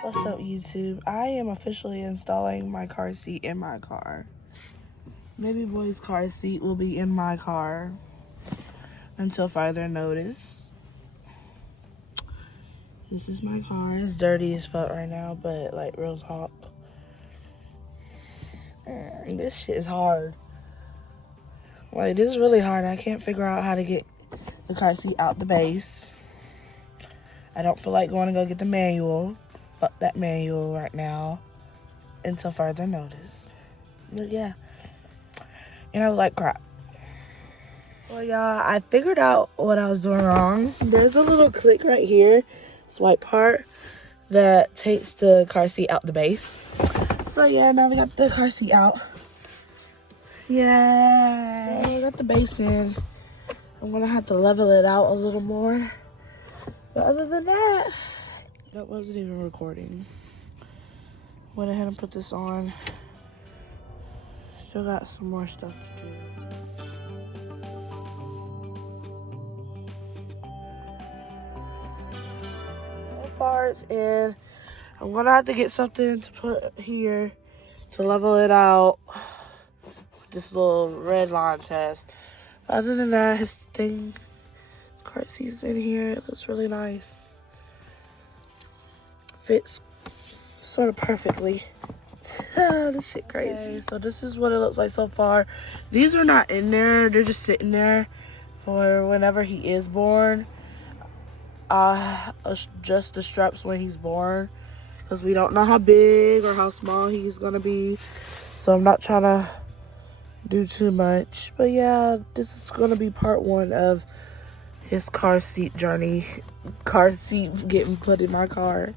What's up, YouTube? I am officially installing my car seat in my car. Baby boy's car seat will be in my car until further notice. This is my car. It's dirty as fuck right now, but like real talk. This shit is hard. Like, this is really hard. I can't figure out how to get the car seat out the base. I don't feel like going to go get the manual. Fuck that manual right now until further notice. But yeah. And I look like crap. Well, y'all, I figured out what I was doing wrong. There's a little click right here, swipe part, that takes the car seat out the base. So yeah, now we got the car seat out. Yeah, so we got the base in. I'm gonna have to level it out a little more. But other than that, that wasn't even recording. Went ahead and put this on. Still got some more stuff to do. Parts, and I'm gonna have to get something to put here to level it out with this little red line test. Other than that, his car seat's in here. It looks really nice. Fits sort of perfectly. This shit crazy. Okay, so this is what it looks like so far. These are not in there. They're just sitting there for whenever he is born. Adjust the straps when he's born, because we don't know how big or how small he's gonna be, so I'm not trying to do too much. But yeah, this is gonna be part 1 of his car seat journey. Car seat getting put in my car.